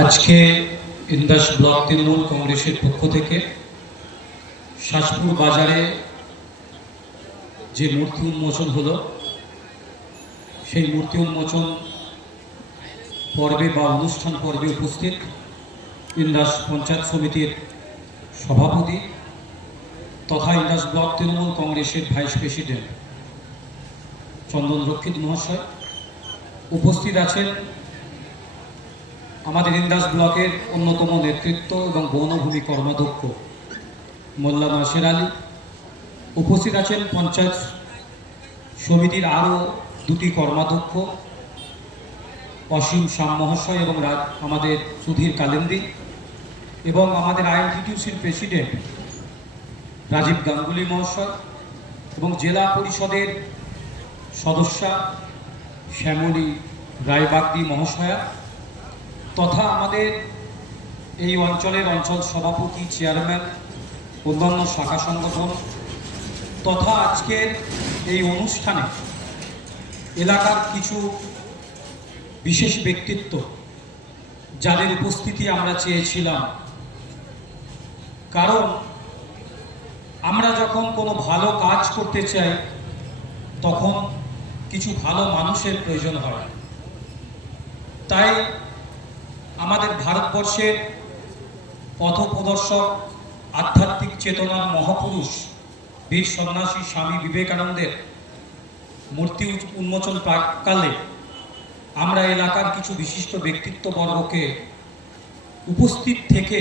আজকে ইন্দাস ব্লক তৃণমূল কংগ্রেসের পক্ষ থেকে সাজপুর বাজারে যে মূর্তি উন্মোচন হলো, সেই মূর্তি উন্মোচন পর্বে বা অনুষ্ঠান পর্বে উপস্থিত ইন্দাস পঞ্চায়েত সমিতির সভাপতি তথা ইন্দাস ব্লক তৃণমূল কংগ্রেসের ভাইস প্রেসিডেন্ট চন্দন রক্ষিত মহাশয়, উপস্থিত আছেন আমাদের ইন্দাস ব্লকের অন্যতম নেতৃত্ব এবং বনভূমি কর্মাধ্যক্ষ মোল্লা নাসের আলী, উপস্থিত আছেন পঞ্চায়েত সমিতির আরও দুটি কর্মাধ্যক্ষ অসীম শ্যাম মহাশয় এবং আমাদের সুধীর কালেন্দি, এবং আমাদের আইএনটিটিউসির প্রেসিডেন্ট রাজীব গাঙ্গুলি মহাশয়, এবং জেলা পরিষদের সদস্যা শ্যামলী রায়বাগদি মহাশয়া, তথা আমাদের এই অঞ্চলের অঞ্চল সভাপতি, চেয়ারম্যান, অন্যান্য শাখা সংগঠন তথা আজকের এই অনুষ্ঠানে এলাকার কিছু বিশেষ ব্যক্তিত্ব যাদের উপস্থিতি আমরা চেয়েছিলাম। কারণ আমরা যখন কোনো ভালো কাজ করতে চাই তখন কিছু ভালো মানুষের প্রয়োজন হয়। তাই আমাদের ভারতবর্ষের পথপ্রদর্শক, আধ্যাত্মিক চেতনার মহাপুরুষ বীর সন্ন্যাসী স্বামী বিবেকানন্দের মূর্তি উন্মোচন প্রাককালে আমরা এলাকার কিছু বিশিষ্ট ব্যক্তিত্ববর্গকে উপস্থিত থেকে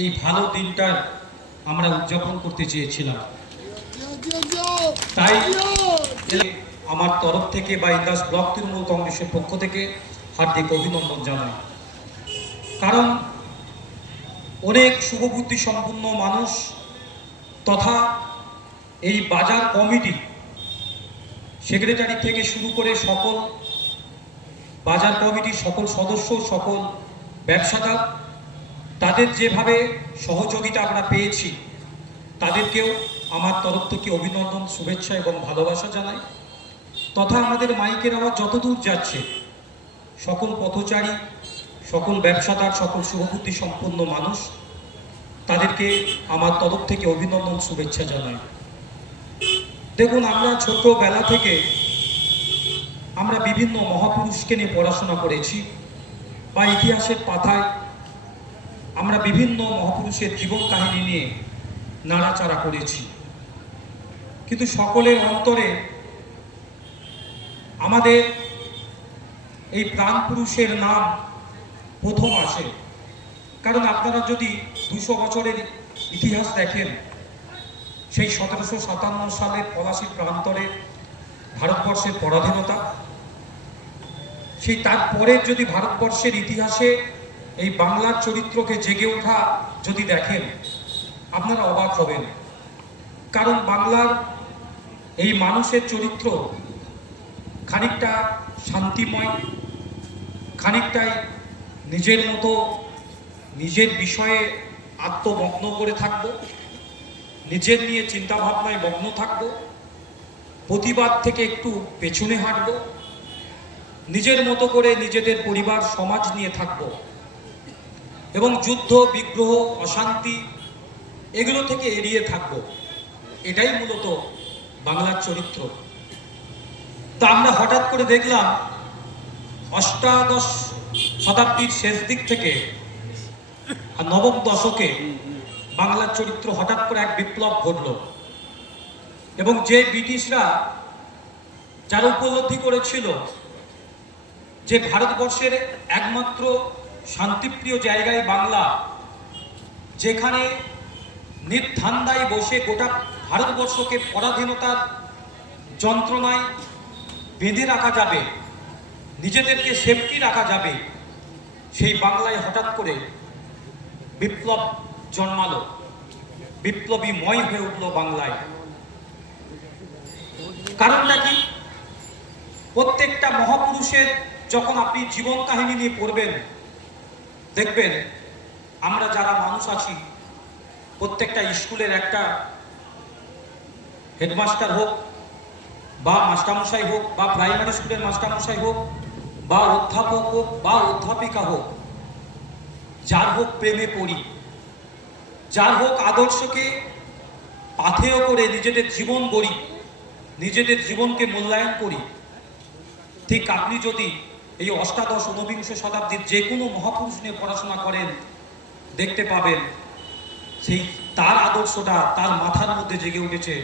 এই ভালো দিনটার আমরা উদযাপন করতে চেয়েছিলাম। তাই আমার তরফ থেকে বা ইন্দাস ব্লক তৃণমূল কংগ্রেসের পক্ষ থেকে হার্দিক অভিনন্দন জানাই। কারণ অনেক শুভবুদ্ধি সম্পন্ন মানুষ তথা এই বাজার কমিটি সেক্রেটারি থেকে শুরু করে সকল বাজার কমিটির সকল সদস্য, সকল ব্যবসাদার, তাদের যেভাবে সহযোগিতা আমরা পেয়েছি তাদেরকেও আমার তরফ থেকে অভিনন্দন, শুভেচ্ছা এবং ভালোবাসা জানাই। তথা আমাদের মাইকের আওয়াজ যতদূর যাচ্ছে সকল পথচারী, সকল ব্যবসাদার, সকল শুভবুদ্ধি সম্পন্ন মানুষ, তাদেরকে আমার তরফ থেকে অভিনন্দন, শুভেচ্ছা জানাই। দেখুন, আমরা ছোটবেলা থেকে আমরা বিভিন্ন মহাপুরুষকে নিয়ে পড়াশোনা করেছি বা ইতিহাসের পাতায় আমরা বিভিন্ন মহাপুরুষের জীবন কাহিনী নিয়ে নাড়াচাড়া করেছি, কিন্তু সকলের অন্তরে আমাদের এই প্রাণ পুরুষের নাম প্রথম আসে। কারণ আপনারা যদি 200 বছরের ইতিহাস দেখেন, সেই 1757 সালের পলাশীর প্রান্তরে ভারতবর্ষের পরাধীনতা, সেই তারপরের যদি ভারতবর্ষের ইতিহাসে এই বাংলার চরিত্রকে জেগে ওঠা যদি দেখেন, আপনারা অবাক হবেন। কারণ বাংলার এই মানুষের চরিত্র খানিকটা শান্তিময়, খানিকটাই নিজের মতো নিজের বিষয়ে আত্মমগ্ন করে থাকবো, নিজের নিয়ে চিন্তা ভাবনায় মগ্ন থাকবো, প্রতিবাদ থেকে একটু পেছনে হাঁটবো, নিজের মতো করে নিজেদের পরিবার সমাজ নিয়ে থাকবো এবং যুদ্ধ, বিগ্রহ, অশান্তি এগুলো থেকে এড়িয়ে থাকবো। এটাই মূলত বাংলার চরিত্র। তা আমরা হঠাৎ করে দেখলাম অষ্টাদশ শতাব্দীর শেষ দিক থেকে আর নবম দশকে বাংলার চরিত্র হঠাৎ করে এক বিপ্লব ঘটল, এবং যে ব্রিটিশরা যারা উপলব্ধি করেছিল যে ভারতবর্ষের একমাত্র শান্তিপ্রিয় জায়গায় বাংলা, যেখানে নির্ধান্দায় বসে গোটা ভারতবর্ষকে পরাধীনতার যন্ত্রণায় বেঁধে রাখা যাবে, নিজেদেরকে সেফটি রাখা যাবে, সেই বাংলায় হঠাৎ করে বিপ্লব জন্মালো, বিপ্লবীময় হয়ে উঠল বাংলায়। কারণটা কি? প্রত্যেকটা মহাপুরুষের যখন আপনি জীবন কাহিনী নিয়ে পড়বেন, দেখবেন আমরা যারা মানুষ আছি, প্রত্যেকটা স্কুলের একটা হেডমাস্টার হোক বা মাস্টারমশাই হোক বা প্রাইমারি স্কুলের মাস্টারমশাই হোক বা অধ্যাপক হোক বা অধ্যাপিকা হোক, যার হোক প্রেমে পড়ি, যার হোক আদর্শকে পাথেয় করে নিজেদের জীবন গড়ি, নিজেদের জীবনকে মূল্যায়ন করি। ঠিক আপনি যদি এই অষ্টাদশ ঊনবিংশ শতাব্দীর যে কোনো মহাপুরুষ নিয়ে পড়াশোনা করেন, দেখতে পাবেন সেই তার আদর্শটা তার মাথার মধ্যে জেগে উঠেছে,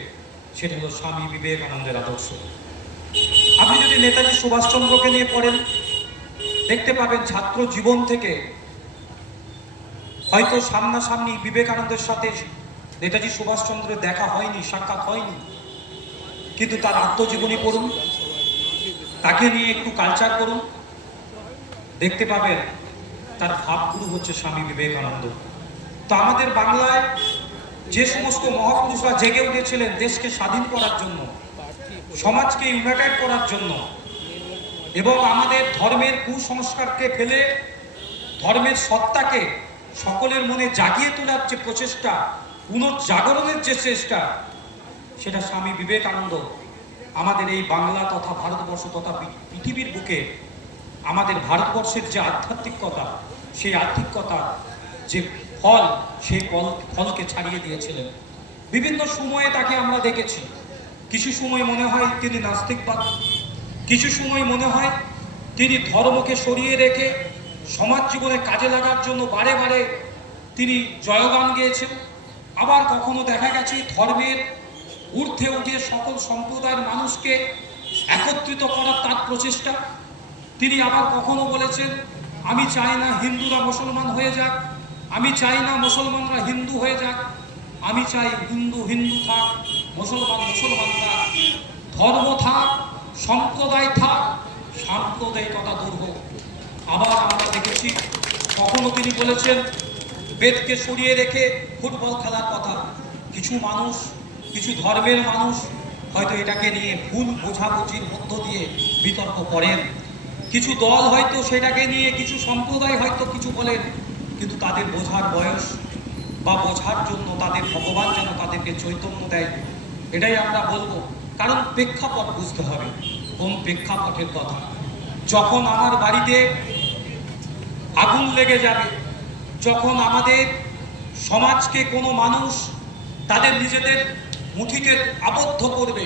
সেটা হলো স্বামী বিবেকানন্দের আদর্শ। আপনি যদি নেতাজি সুভাষচন্দ্রকে নিয়ে পড়েন, দেখতে পাবেন ছাত্র জীবন থেকে হয়তো সামনাসামনি বিবেকানন্দের সাথে নেতাজি সুভাষচন্দ্রের দেখা হয়নি, সাক্ষাৎ হয়নি, কিন্তু তার আত্মজীবনী পড়ুন, তাকে নিয়ে একটু কালচার করুন, দেখতে পাবেন তার ভাবগুরু হচ্ছে স্বামী বিবেকানন্দ। তো আমাদের বাংলায় যে সমস্ত মহাপুরুষরা জেগে উঠেছিলেন দেশকে স্বাধীন করার জন্য, সমাজকে ইউনাইটেড করার জন্য, এবং আমাদের ধর্মের কুসংস্কারকে ফেলে ধর্মের সত্তাকে সকলের মনে জাগিয়ে তোলার যে প্রচেষ্টা, পুনর্জাগরণের যে চেষ্টা, সেটা স্বামী বিবেকানন্দ আমাদের এই বাংলা তথা ভারতবর্ষ তথা পৃথিবীর বুকে আমাদের ভারতবর্ষের যে আধ্যাত্মিকতা, সেই আধ্যাত্মিকতা যে ফল, সেই ফলকে ছাড়িয়ে দিয়েছিলেন। বিভিন্ন সময়ে তাকে আমরা দেখেছি। কিছু সময় মনে হয় তিনি নাস্তিকবাদ, কিছু সময় মনে হয় তিনি ধর্মকে সরিয়ে রেখে সমাজ জীবনে কাজে লাগার জন্য বারে বারে তিনি জয়গান গেয়েছেন। আবার কখনো দেখা গেছে ধর্মের ঊর্ধ্বে উঠে সকল সম্প্রদায়ের মানুষকে একত্রিত করার তার প্রচেষ্টা। তিনি আবার কখনো বলেছেন, আমি চাই না হিন্দুরা মুসলমান হয়ে যাক, আমি চাই না মুসলমানরা হিন্দু হয়ে যাক, আমি চাই হিন্দু হিন্দু থাক, মুসলমান মুসলমান থাক, ধর্ম থাক, সম্প্রদায় থাক, সাম্প্রদায়িকতা দূর হোক। আবার আমরা দেখেছি কখনো তিনি বলেছেন বেদকে সরিয়ে রেখে ফুটবল খেলার কথা। কিছু মানুষ, কিছু ধর্মের মানুষ হয়তো এটাকে নিয়ে ভুল বোঝাবুঝির মধ্য দিয়ে বিতর্ক করেন, কিছু দল হয়তো সেটাকে নিয়ে, কিছু সম্প্রদায় হয়তো কিছু বলেন, কিন্তু তাদের বোঝার বয়স বা বোঝার জন্য তাদের ভগবান যেন তাদেরকে চৈতন্য দেয়, এটাই আমরা বলবো। কারণ প্রেক্ষাপট বুঝতে হবে, কোন প্রেক্ষাপটের কথা। যখন আমার বাড়িতে আগুন লেগে যাবে, যখন আমাদের সমাজকে কোনো মানুষ তাদের নিজেদের মুঠিতে আবদ্ধ করবে,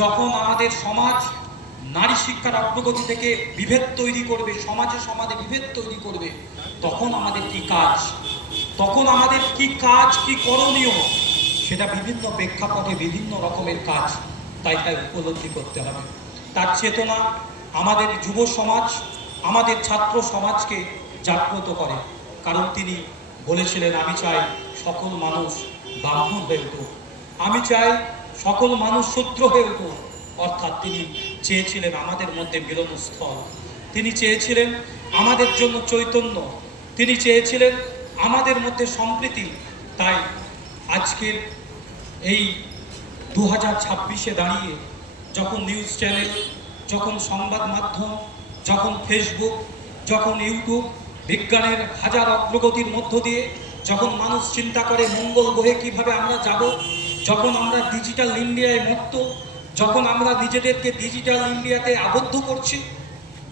যখন আমাদের সমাজ নারী শিক্ষার অগ্রগতি থেকে বিভেদ তৈরি করবে, সমাজে সমাজে বিভেদ তৈরি করবে, তখন আমাদের কি কাজ, তখন আমাদের কি কাজ, কি করণীয়, সেটা বিভিন্ন প্রেক্ষাপটে বিভিন্ন রকমের কাজ। তাই উপলব্ধি করতে হবে। তার চেতনা আমাদের যুব সমাজ, আমাদের ছাত্র সমাজকে জাগ্রত করে। কারণ তিনি বলেছিলেন, আমি চাই সকল মানুষ ব্রাহ্মণ হয়ে উঠুক, আমি চাই সকল মানুষ শূদ্র হয়ে উঠুক। অর্থাৎ তিনি চেয়েছিলেন আমাদের মধ্যে মিলনস্থল, তিনি চেয়েছিলেন আমাদের জন্য চৈতন্য, তিনি চেয়েছিলেন আমাদের মধ্যে সম্প্রীতি। তাই আজকের এই 2026-এ দাঁড়িয়ে যখন নিউজ চ্যানেল, যখন সংবাদ মাধ্যম, যখন ফেসবুক, যখন ইউটিউব বিজ্ঞানের হাজার অগ্রগতির মধ্য দিয়ে যখন মানুষ চিন্তা করে মঙ্গল গ্রহে কিভাবে আমরা যাব, যখন আমরা ডিজিটাল ইন্ডিয়ায় মত্ত, যখন আমরা নিজেদেরকে ডিজিটাল ইন্ডিয়াতে আবদ্ধ করছি,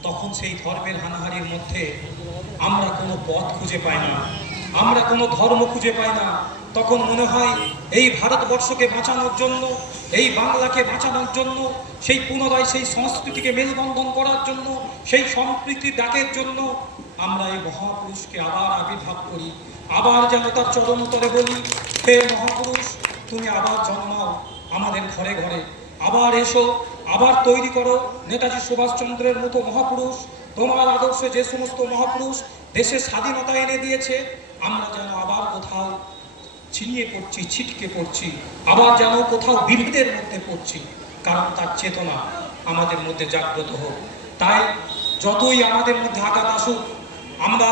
তখন সেই ধর্মের হানাহারির মধ্যে আমরা কোনো পথ খুঁজে পাই না, আমরা কোনো ধর্ম খুঁজে পাই না। তখন মনে হয় এই ভারতবর্ষকে বাঁচানোর জন্য, এই বাংলাকে বাঁচানোর জন্য, সেই পুনরায় সেই সংস্কৃতিকে মেলবন্ধন করার জন্য, সেই সম্প্রীতির ডাকের জন্য আমরা এই মহাপুরুষকে আবার আবির্ভাব করি, আবার যেন তার চরণতলে বলি, হে মহাপুরুষ, তুমি আবার জন্মাও আমাদের ঘরে ঘরে, আবার এসো, আবার তৈরি করো নেতাজি সুভাষচন্দ্রের মতো মহাপুরুষ। তোমার আদর্শে যে সমস্ত মহাপুরুষ দেশে স্বাধীনতা এনে দিয়েছে, আমরা যেন আবার কোথাও ছিনিয়ে পড়ছি, ছিটকে পড়ছি, আবার যেন কোথাও বিভেদের মধ্যে পড়ছি। কারণ তার চেতনা আমাদের মধ্যে জাগ্রত হোক। তাই যতই আমাদের মধ্যে আঘাত আসুক, আমরা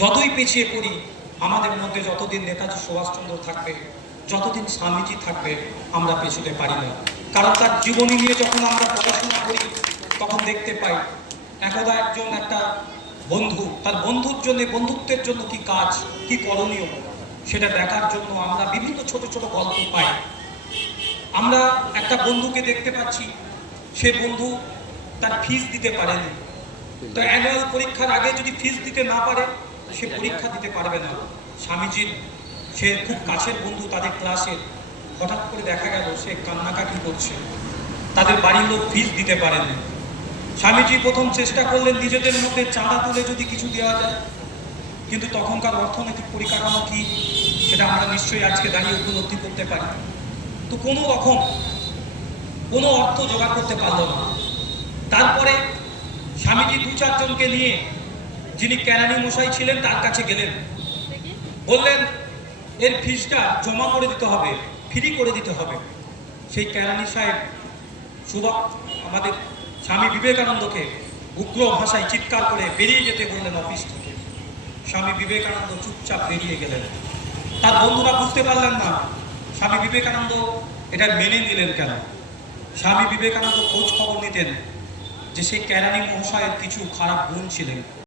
যতই পিছিয়ে পড়ি, আমাদের মধ্যে যতদিন নেতাজি সুভাষচন্দ্র থাকবে, যতদিন স্বামীজি থাকবে, আমরা পেছতে পারি না। কারণ তার জীবনী নিয়ে যখন আমরা পড়াশোনা করি, তখন দেখতে পাই একদা একটা বন্ধু তার বন্ধুর জন্য, বন্ধুত্বের জন্য কি কাজ, কি করণীয়, সেটা দেখার জন্য আমরা বিভিন্ন ছোট ছোট গল্প পাই। আমরা একটা বন্ধুকে দেখতে পাচ্ছি, সে বন্ধু তার ফিস দিতে পারেনি, তো অ্যানুয়াল পরীক্ষার আগে যদি ফিস দিতে না পারে, সে পরীক্ষা দিতে পারবে না। স্বামীজির সে খুব কাছের বন্ধু, তাদের ক্লাসে হঠাৎ করে দেখা গেল সে কান্নাকাটি করছে, তাদের বাড়ির লোক ফিস দিতে পারেনি। স্বামীজি প্রথম চেষ্টা করলেন নিজেদের মধ্যে চাঁদা তুলে যদি কিছু দেওয়া যায়, কিন্তু তখনকার অর্থনৈতিক পরিকাঠামো কি সেটা আমরা নিশ্চয়ই আজকে দাঁড়িয়ে উপলব্ধি করতে পারি। তো কোনো রকম কোনো অর্থ জোগাড় করতে পারল না। তারপরে স্বামীজি দু চারজনকে নিয়ে, যিনি কেরানি মশাই ছিলেন, তার কাছে গেলেন, বললেন এর ফিসটা জমা করে দিতে হবে, ফ্রি করে দিতে হবে। সেই কেরানি সাহেব আমাদের স্বামী বিবেকানন্দকে উগ্র ভাষায় চিৎকার করে বেরিয়ে যেতে বললেন অফিস থেকে। স্বামী বিবেকানন্দ চুপচাপ বেরিয়ে গেলেন। তার বন্ধুরা বুঝতে পারলেন না স্বামী বিবেকানন্দ এটা মেনে নিলেন কেন। স্বামী বিবেকানন্দ খোঁজ খবর নিতেন যে সেই কেরানি মহাশয়ের কিছু খারাপ গুণ ছিলেন।